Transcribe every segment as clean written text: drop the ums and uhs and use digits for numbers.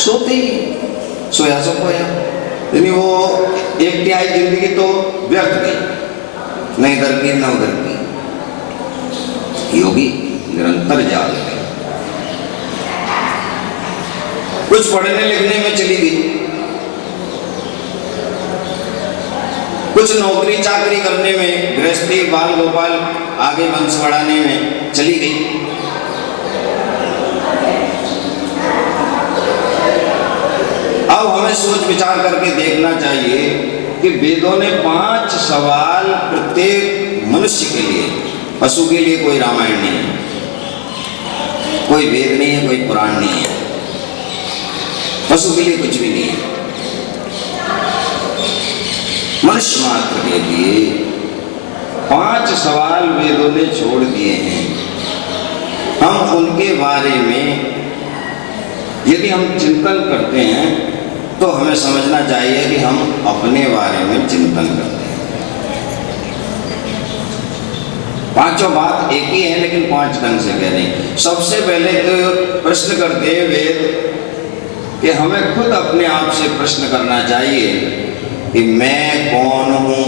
सोते ही, सोया सो खोया। यानी वो एक तिहाई जिंदगी तो व्यर्थ गई, न इधर की न उधर की। योगी निरंतर जागते, कुछ पढ़ने लिखने में चली गई, कुछ नौकरी चाकरी करने में, गृहस्थी बाल गोपाल आगे वंश बढ़ाने में चली गई। अब हमें सोच विचार करके देखना चाहिए कि वेदों ने 5 सवाल प्रत्येक मनुष्य के लिए, पशु के लिए कोई रामायण नहीं है, कोई वेद नहीं है, कोई पुराण नहीं है, पशु के लिए कुछ भी नहीं है। मनुष्य मात्र के लिए 5 सवाल वेदों ने छोड़ दिए हैं। हम उनके बारे में यदि हम चिंतन करते हैं तो हमें समझना चाहिए कि हम अपने बारे में चिंतन करते हैं। 5 बात एक ही है, लेकिन 5 ढंग से कह रहे हैं। सबसे पहले तो प्रश्न करते हैं वेद कि हमें खुद अपने आप से प्रश्न करना चाहिए कि मैं कौन हूं।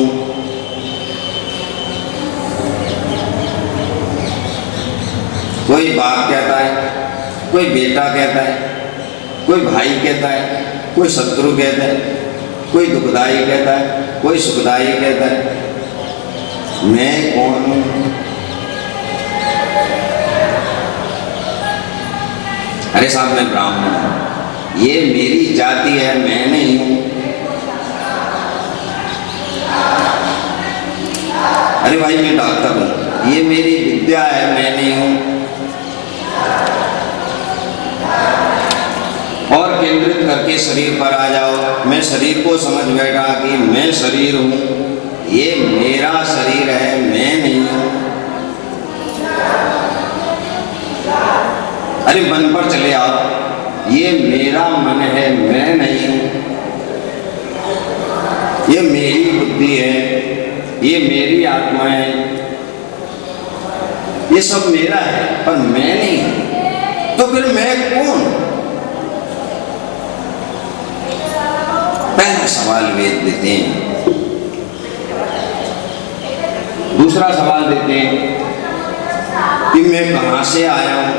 कोई बाप कहता है, कोई बेटा कहता है, कोई भाई कहता है, कोई शत्रु कहता है, कोई दुखदाई कहता है, कोई सुखदाई कहता है। मैं कौन हूं? अरे साहब मैं ब्राह्मण हूं, ये मेरी जाति है, मैं नहीं हूं। अरे भाई मैं डॉक्टर हूं, ये मेरी विद्या है, मैं नहीं हूं। और केंद्रित करके शरीर पर आ जाओ। मैं शरीर को समझ बैठा कि मैं शरीर हूं, ये मेरा शरीर है, मैं नहीं हूं। अरे मन पर चले आओ, ये मेरा मन है, मैं नहीं हूं। ये मेरी बुद्धि है, ये मेरी आत्मा है, ये सब मेरा है, पर मैं नहीं हूं। तो फिर मैं कौन? पहला सवाल वेद देते हैं। दूसरा सवाल देते हैं कि मैं कहां से आया हूं।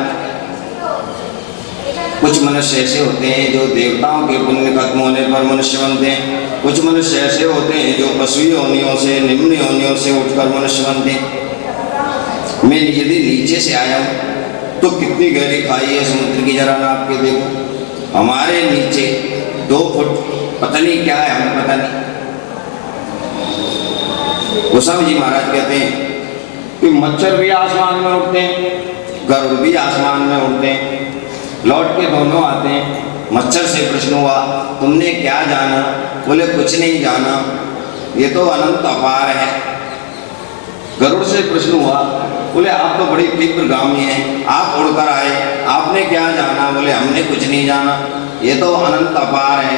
कुछ मनुष्य ऐसे होते हैं जो देवताओं के पुण्य खत्म होने पर मनुष्य बनते हैं। कुछ मनुष्य ऐसे होते हैं जो पशुई योनियों से, निम्न योनियों से उठकर मनुष्य बनते हैं। मैं यदि नीचे से आया हूं तो कितनी गहरी खाई है समुद्र की, जरा नाप के देखो। हमारे नीचे 2 फुट पता नहीं क्या है, हमें पता नहीं। गोस्वामी जी महाराज कहते हैं कि मच्छर भी आसमान में उड़ते हैं, गरुड़ भी आसमान में उड़ते हैं, लौट के दोनों आते हैं। मच्छर से प्रश्न हुआ तुमने क्या जाना? बोले कुछ नहीं जाना, ये तो अनंत अपार है। गरुड़ से प्रश्न हुआ, बोले आप तो बड़ी तीव्रगामी हैं, आप उड़कर आए, आपने क्या जाना? बोले हमने कुछ नहीं जाना, ये तो अनंत अपार है।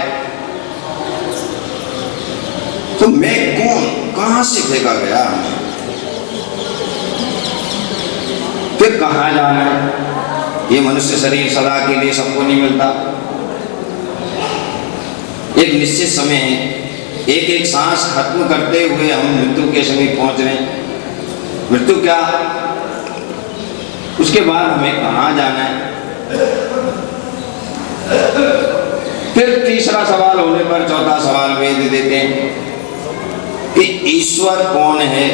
तो मैं कौन? कहां से फेंका गया हमें? फिर कहां जाना है? ये मनुष्य शरीर सदा के लिए सबको नहीं मिलता। एक निश्चित समय है, एक एक सांस खत्म करते हुए हम मृत्यु के समीप पहुंच रहे हैं। मृत्यु क्या, उसके बाद हमें कहां जाना है? फिर तीसरा सवाल होने पर चौथा सवाल वेद देते हैं कि ईश्वर कौन है।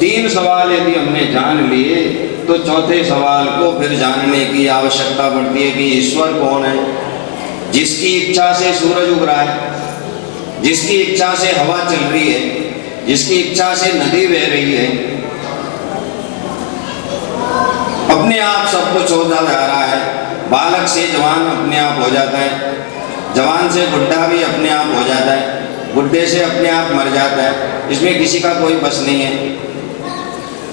3 सवाल यदि हमने जान लिए तो चौथे सवाल को फिर जानने की आवश्यकता पड़ती है कि ईश्वर कौन है। जिसकी इच्छा से सूरज उग रहा है, जिसकी इच्छा से हवा चल रही है, जिसकी इच्छा से नदी बह रही है, अपने आप सब कुछ होता जा रहा है। बालक से जवान अपने आप हो जाता है, जवान से बुढ़ा भी अपने आप हो जाता है, बुढ़े से अपने आप मर जाता है। इसमें किसी का कोई बस नहीं है,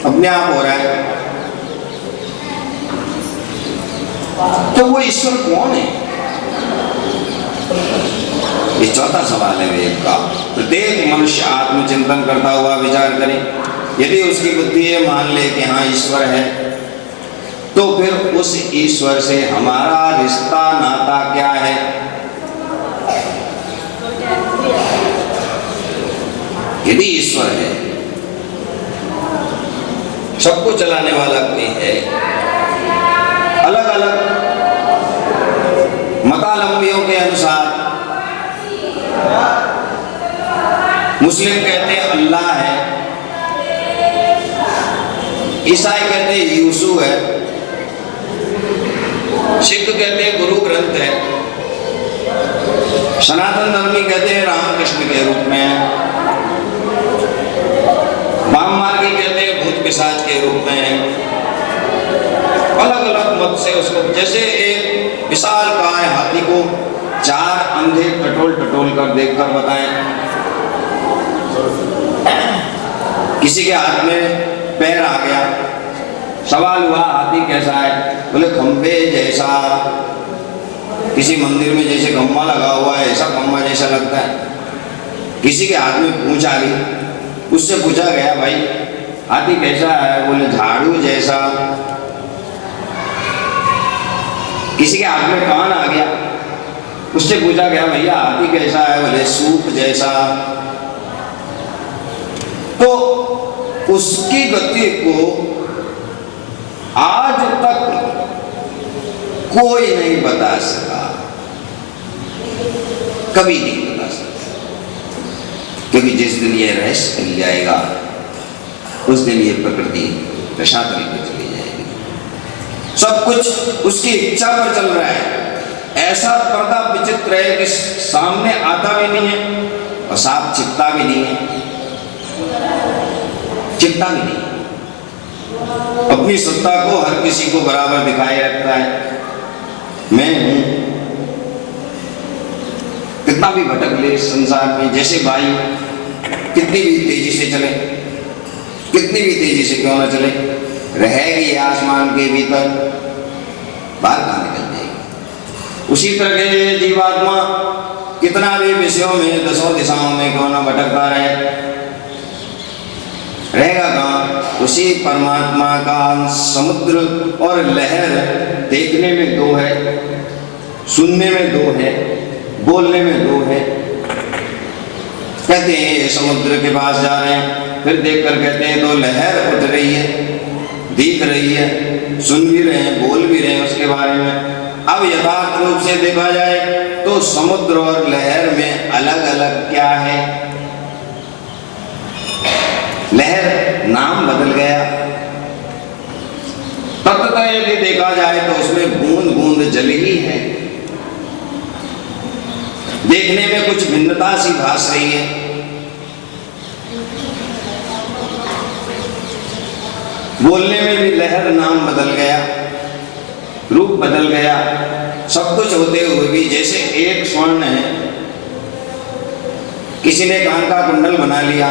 अपने आप हो रहा है। तो वो ईश्वर कौन है? ये चौथा सवाल है वेद का। प्रत्येक मनुष्य आत्मचिंतन करता हुआ विचार करे। यदि उसकी बुद्धि ये मान ले कि हाँ ईश्वर है, तो फिर उस ईश्वर से हमारा रिश्ता नाता क्या है? यदि ईश्वर है, सबको चलाने वाला कोई है, अलग अलग मतावलंबियों के अनुसार मुस्लिम कहते हैं अल्लाह है, ईसाई कहते हैं यीशु है, सिख कहते हैं गुरु ग्रंथ है, सनातन धर्मी कहते हैं रामकृष्ण के रूप में है, वाम मार्गी कहते हैं भूत पिशाच के रूप में है। अलग अलग मत से उसको, जैसे एक विशाल काय हाथी को चार अंधे टटोल टटोल कर देखकर बताएं, किसी के हाथ में पैर आ गया, सवाल हुआ हाथी कैसा है, बोले खंबे जैसा, किसी मंदिर में जैसे खंबा लगा हुआ है ऐसा खंबा जैसा लगता है। किसी के हाथ में पूंछ आ गई, उससे पूछा गया भाई हाथी कैसा है, बोले झाड़ू जैसा। किसी के हाथ में कान आ गया, उससे पूछा गया भैया हाथी कैसा है, बोले सूप जैसा। तो उसकी गति को आज तक कोई नहीं बता सका, कभी नहीं बता सका, क्योंकि जिस दिन ये रहस्य मिल जाएगा उस दिन ये प्रकृति रसातल पे चली जाएगी। सब कुछ उसकी इच्छा पर चल रहा है। ऐसा पर्दा विचित्र है कि सामने आता भी नहीं है और साफ छिपता भी नहीं है, चिपता भी नहीं, अपनी सत्ता को हर किसी को बराबर दिखाए रखता है। मैं हूं, कितना भी भटक ले इस संसार में, जैसे वायु कितनी भी तेजी से चले, कितनी भी तेजी से क्यों न चले, रहेगी आसमान के भीतर, बाहर कहां निकल जाएगी। उसी तरह के जीवात्मा कितना भी विषयों में दसों दिशाओं में क्यों न भटकता रहे, रहेगा कहां। उसी परमात्मा का समुद्र और लहर देखने में दो है, सुनने में दो है, बोलने में दो है। कहते हैं ये समुद्र के पास जा रहे हैं, फिर देखकर कहते हैं तो लहर उठ रही है, दिख रही है, सुन भी रहे हैं, बोल भी रहे हैं उसके बारे में। अब यथार्थ रूप से देखा जाए तो समुद्र और लहर में अलग अलग क्या है, लहर नाम बदल गया, तत्वतः यदि देखा जाए तो उसमें बूंद बूंद जल ही है। देखने में कुछ भिन्नता सी भास रही है, बोलने में भी लहर नाम बदल गया, रूप बदल गया, सब कुछ होते हुए भी जैसे एक स्वर्ण है, किसी ने कान का कुंडल बना लिया,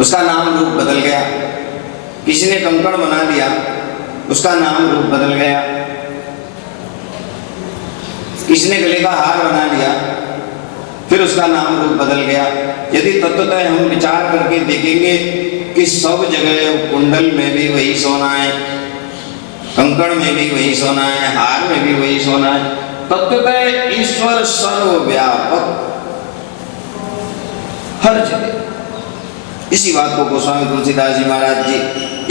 उसका नाम रूप बदल गया, किसी ने कंकड़ बना दिया, उसका नाम रूप बदल गया, किसी ने गले का हार बना लिया, फिर उसका नाम रूप बदल गया। यदि तत्वतः हम विचार करके देखेंगे कि सब जगह कुंडल में भी वही सोना है, कंकड़ में भी वही सोना है, हार में भी वही सोना है, तत्वतः ईश्वर सर्वव्यापक हर जगह। इसी बात को गोस्वामी तुलसीदास जी महाराज जी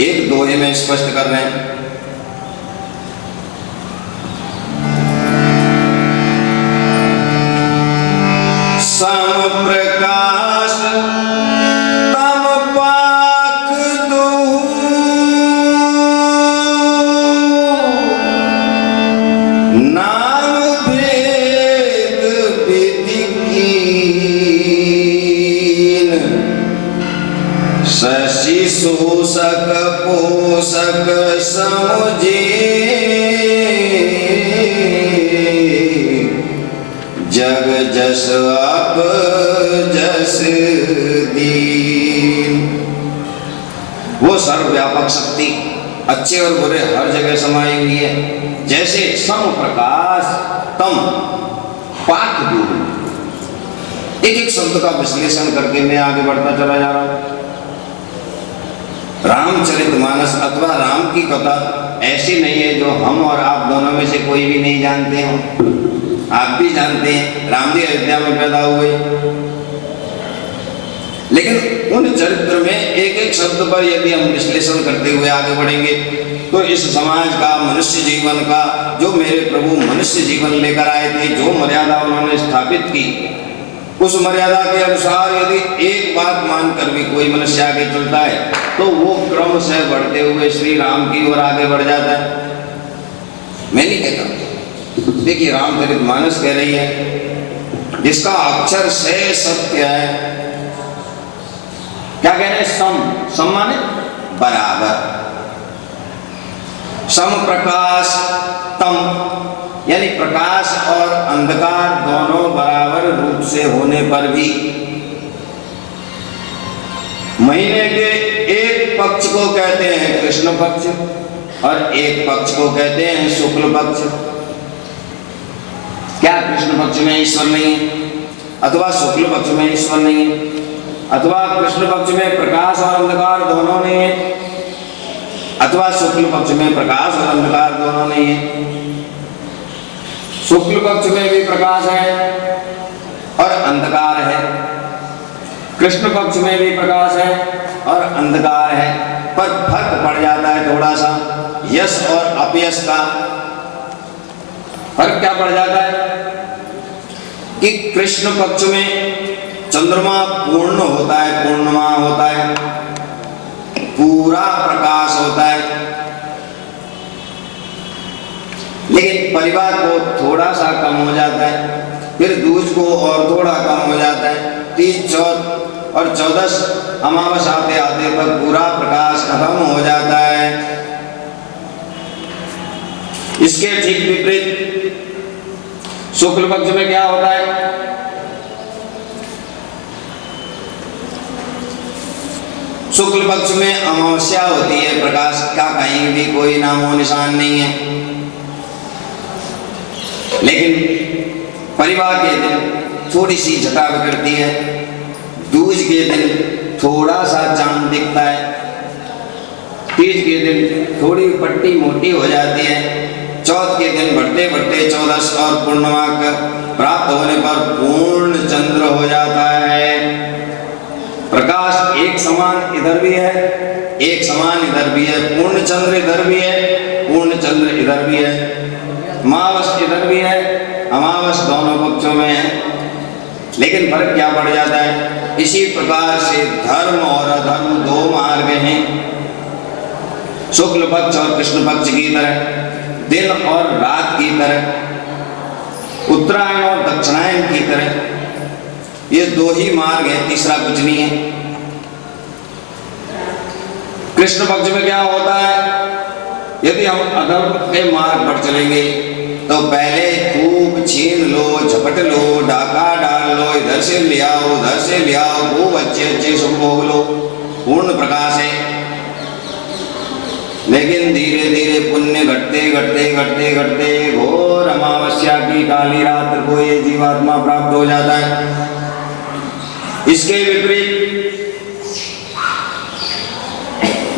एक दोहे में स्पष्ट कर रहे हैं। सम प्रकाश तम पाक दुहु, नाम भेद विधि कीन, शशि शोषक पोषक समुझे, जग जस आप जस दीन। वो सर्वव्यापक शक्ति अच्छे और बुरे हर जगह समाई हुई है। जैसे सम प्रकाश तम पाक दूर, एक एक शब्द का विश्लेषण करके मैं आगे बढ़ता चला जा रहा हूं। रामचरितमानस अथवा राम की कथा ऐसी नहीं है जो हम और आप दोनों में से कोई भी नहीं जानते हो। आप भी जानते हैं राम जी अयोध्या में पैदा हुए, लेकिन उन चरित्र में एक एक शब्द पर यदि हम विश्लेषण करते हुए आगे बढ़ेंगे तो इस समाज का, मनुष्य जीवन का, जो मेरे प्रभु मनुष्य जीवन लेकर आए थे, जो मर्यादा उन्होंने स्थापित की, उस मर्यादा के अनुसार यदि एक बात मानकर भी कोई मनुष्य आगे चलता है तो वो क्रम से बढ़ते हुए श्री राम की ओर आगे बढ़ जाता है। मैं नहीं कहता, देखिए रामचरितमानस कह रही है जिसका अक्षर से सत्य है। क्या कह रहे हैं? सम माने बराबर, सम प्रकाश तम, यानी प्रकाश और अंधकार दोनों बराबर रूप से होने पर भी महीने के एक पक्ष को कहते हैं कृष्ण पक्ष और एक पक्ष को कहते हैं शुक्ल पक्ष। क्या कृष्ण पक्ष में ईश्वर नहीं है अथवा शुक्ल पक्ष में ईश्वर नहीं है, अथवा कृष्ण पक्ष में प्रकाश और अंधकार दोनों नहीं है, अथवा शुक्ल पक्ष में प्रकाश और अंधकार दोनों नहीं है। शुक्ल पक्ष में भी प्रकाश है और अंधकार है, कृष्ण पक्ष में भी प्रकाश है और अंधकार है, पर फर्क पड़ जाता है थोड़ा सा, यश और अपयश का फर्क क्या पड़ जाता है कि कृष्ण पक्ष में चंद्रमा पूर्ण होता है, पूर्णिमा होता है, पूरा प्रकाश होता है, लेकिन परिवार को थोड़ा सा कम हो जाता है, फिर दूज को और थोड़ा कम हो जाता है, 30 चौथ और 14 अमावस आते आते तक पूरा प्रकाश खत्म हो जाता है। इसके ठीक विपरीत शुक्ल पक्ष में क्या होता है? शुक्ल पक्ष में अमावस्या होती है, प्रकाश का कहीं भी कोई नामो निशान नहीं है, लेकिन परिवार के दिन थोड़ी सी झटा बिखरती है, दूज के दिन थोड़ा सा चांद दिखता है, तीज के दिन थोड़ी पट्टी मोटी हो जाती है, चौथ के दिन बढ़ते बढ़ते 14 और पूर्णिमा का प्राप्त होने पर पूर्ण चंद्र हो जाता है। प्रकाश एक समान इधर भी है, एक समान इधर भी है, पूर्ण चंद्र इधर भी है, पूर्ण चंद्र इधर भी है, अमावस इधर भी है, अमावस दोनों पक्षों में है, लेकिन फर्क क्या पड़ जाता है? इसी प्रकार से धर्म और अधर्म दो मार्ग हैं, शुक्ल पक्ष और कृष्ण पक्ष की तरह, दिन और रात की तरह, उत्तरायण और दक्षिणायन की तरह, ये दो ही मार्ग है, तीसरा कुछ नहीं है। कृष्ण पक्ष में क्या होता है? यदि हम अधर्म के मार्ग पर चलेंगे तो पहले खूब छीन लो, झपट लो, डाका डाल लो, इधर से ले आओ, उधर से ले आओ, खूब अच्छे अच्छे सुख भोग लो, पूर्ण प्रकाश है, लेकिन धीरे धीरे पुण्य घटते घटते घटते घटते घोर अमावस्या की काली रात को ये जीवात्मा प्राप्त हो जाता है। इसके विपरीत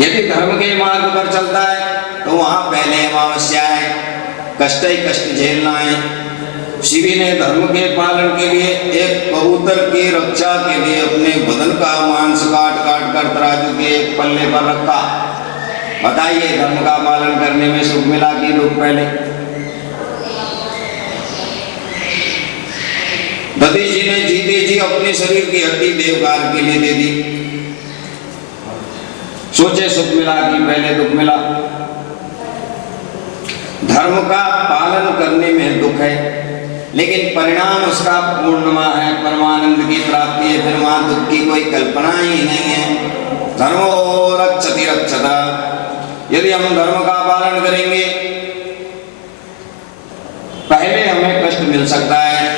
यदि धर्म के मार्ग पर चलता है तो वहां पहले अमावस्या है, कष्ट ही कष्ट झेलना है। शिवी ने धर्म के पालन के लिए एक कबूतर की रक्षा के लिए अपने बदन का मांस काट काट कर तराजू के एक पल्ले पर रखा। बताइए धर्म का पालन करने में सुख मिला कि दुख? पहले दधी जी ने जीते जी अपने शरीर की हड्डी देवकार के लिए दे दी, सोचे सुख मिला कि पहले दुख मिला? धर्म का पालन करने में दुख है, लेकिन परिणाम उसका पूर्णिमा है, परमानंद की प्राप्ति है, फिर वहां दुख की कोई कल्पना ही नहीं है। धर्मो रक्षति रक्षता, यदि हम धर्म का पालन करेंगे पहले हमें कष्ट मिल सकता है।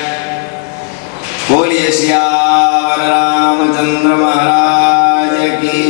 बोलिए सियावर रामचंद्र महाराज की।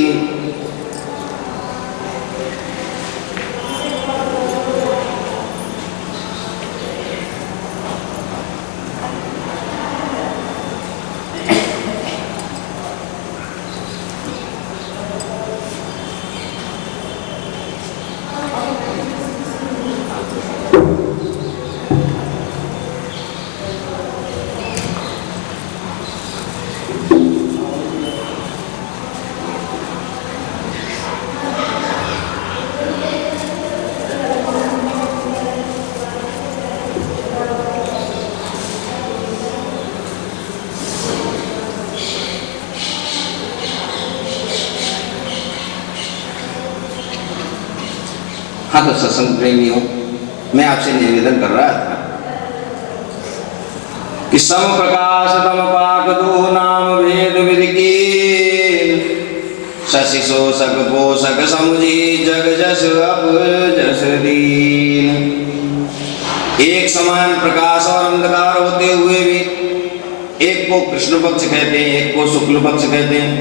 तो सत्संग प्रेमी हूं, मैं आपसे निवेदन कर रहा था कि सम प्रकाश तम पाक दो नाम भेद विधि की शशि शोषक पोषक समुझी जग जस अप जस दीन। एक समान प्रकाश और अंधकार होते हुए भी एक को कृष्ण पक्ष कहते हैं, एक को शुक्ल पक्ष कहते हैं।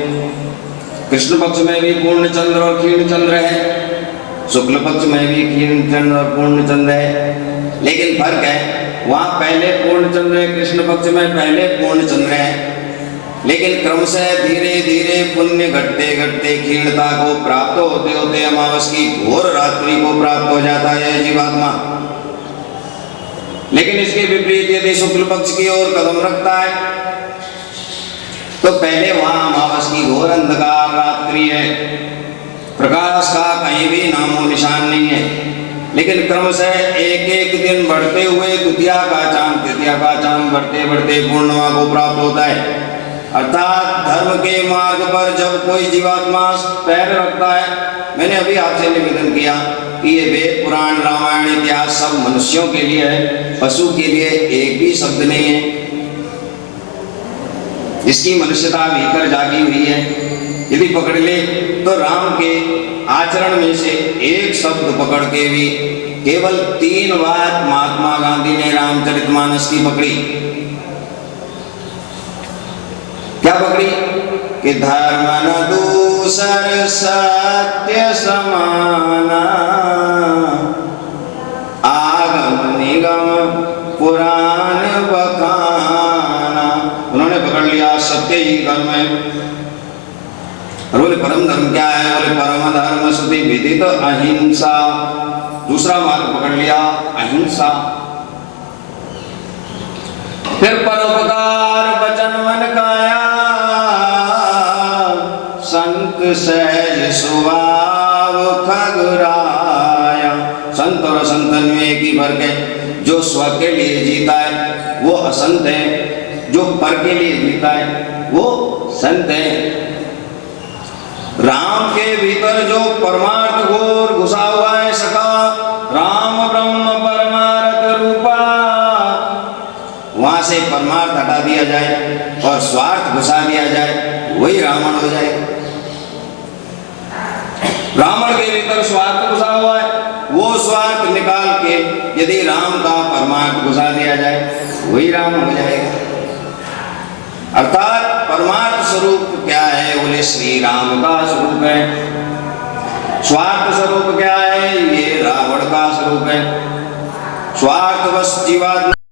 कृष्ण पक्ष में भी पूर्ण चंद्र और क्षीण चंद्र है, शुक्ल पक्ष में भी क्षीण चंद्र और पूर्ण चंद्र है, लेकिन फर्क है, वहां पहले पूर्ण चंद्र है, कृष्ण पक्ष में पहले पूर्ण चंद्र है, लेकिन क्रमशः धीरे धीरे पुण्य घटते घटते क्षीणता को प्राप्त होते होते अमावस की घोर रात्रि को प्राप्त हो जाता है जीवात्मा। लेकिन इसके विपरीत यदि शुक्ल पक्ष की ओर कदम रखता है तो पहले वहां अमावस की घोर अंधकार रात्रि है, प्रकाश का कहीं भी नामो निशान नहीं है, लेकिन क्रमशः एक एक दिन बढ़ते हुए द्वितीया का चांद तृतीया का चांद बढ़ते बढ़ते पूर्णिमा को प्राप्त होता है। अर्थात धर्म के मार्ग पर जब कोई जीवात्मा पैर रखता है, मैंने अभी आपसे निवेदन किया कि ये वेद पुराण रामायण इतिहास सब मनुष्यों के लिए है, पशु के लिए एक भी शब्द नहीं है। इसकी मनुष्यता भीतर जागी हुई है, यदि पकड़ ले तो राम के आचरण में से एक शब्द पकड़ के भी केवल 3 बार महात्मा गांधी ने रामचरितमानस की पकड़ी। क्या पकड़ी कि धर्म न दूसर सत्य समाना, आगम निगम पुराण बखाना। उन्होंने पकड़ लिया सत्य ही धर्म है। और बोले परम धर्म क्या है? बोले परम धर्म श्रुति विदित अहिंसा। दूसरा मार्ग पकड़ लिया अहिंसा। फिर परोपकार वचन मन काया, संत सहज स्वभाव खगराया। संत और असंतन में एक ही फर्क है, जो स्व के लिए जीता है वो असंत है, जो पर के लिए जीता है वो संत है। राम के भीतर जो परमार्थ घोर घुसा हुआ है सखा, राम ब्रह्म परमार्थ रूपा, वहां से परमार्थ हटा दिया जाए और स्वार्थ घुसा दिया जाए, वही रावण हो जाए। रावण के भीतर स्वार्थ घुसा हुआ है, वो स्वार्थ निकाल के यदि राम का परमार्थ घुसा दिया जाए, वही राम हो जाएगा। अर्थात परमार्थ स्वरूप क्या है? बोले श्री राम का स्वरूप है। स्वार्थ स्वरूप क्या है? ये रावण का स्वरूप है। स्वार्थवश जीवात्मा